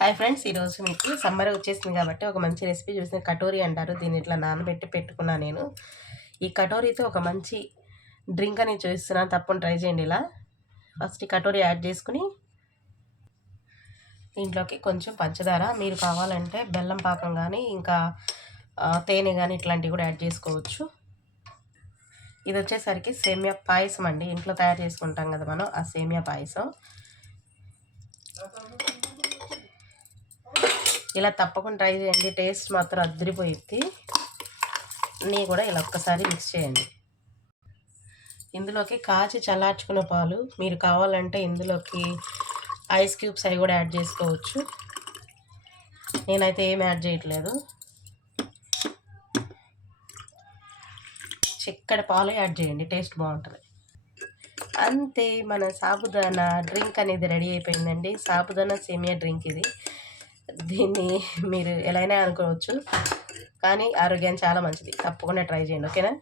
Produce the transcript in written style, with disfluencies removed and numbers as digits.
Hi friends, ఈరోజు మీకు summer వచ్చేసింది కాబట్టి ఒక మంచి రెసిపీ చూసిన కటోరీ అంటారు. దీన్ని ఇట్లా నానబెట్టి పెట్టుకున్నా నేను. ఈ కటోరీతో ఒక మంచి డ్రింక్ అని చూస్తున్నాను, తప్పని ట్రై చేయండి. ఇలా ఫస్ట్ ఈ కటోరీ యాడ్ చేసుకుని దీంట్లోకి కొంచెం పంచదార, మీరు కావాలంటే బెల్లం పాకం కానీ ఇంకా తేనె కానీ ఇట్లాంటివి కూడా యాడ్ చేసుకోవచ్చు. ఇది వచ్చేసరికి సేమియా పాయసం అండి, ఇంట్లో తయారు చేసుకుంటాం కదా మనం, ఆ సేమియా పాయసం. ఇలా తప్పకుండా ట్రై చేయండి, టేస్ట్ మాత్రం అదిరిపోయిద్ది. నీ కూడా ఇలా ఒక్కసారి మిక్స్ చేయండి. ఇందులోకి కాచి చల్లార్చుకున్న పాలు, మీరు కావాలంటే ఇందులోకి ఐస్ క్యూబ్స్ అవి కూడా యాడ్ చేసుకోవచ్చు. నేనైతే ఏం యాడ్ చేయట్లేదు, చిక్కటి పాలు యాడ్ చేయండి, టేస్ట్ బాగుంటుంది. అంతే, మన సాబుదానా డ్రింక్ అనేది రెడీ అయిపోయిందండి. సాబుదానా సేమియా డ్రింక్ ఇది. దీన్ని మీరు ఎలా అయినా అనుకోవచ్చు, కానీ ఆరోగ్యానికి చాలా మంచిది. తప్పకుండా ట్రై చేయండి, ఓకేనా?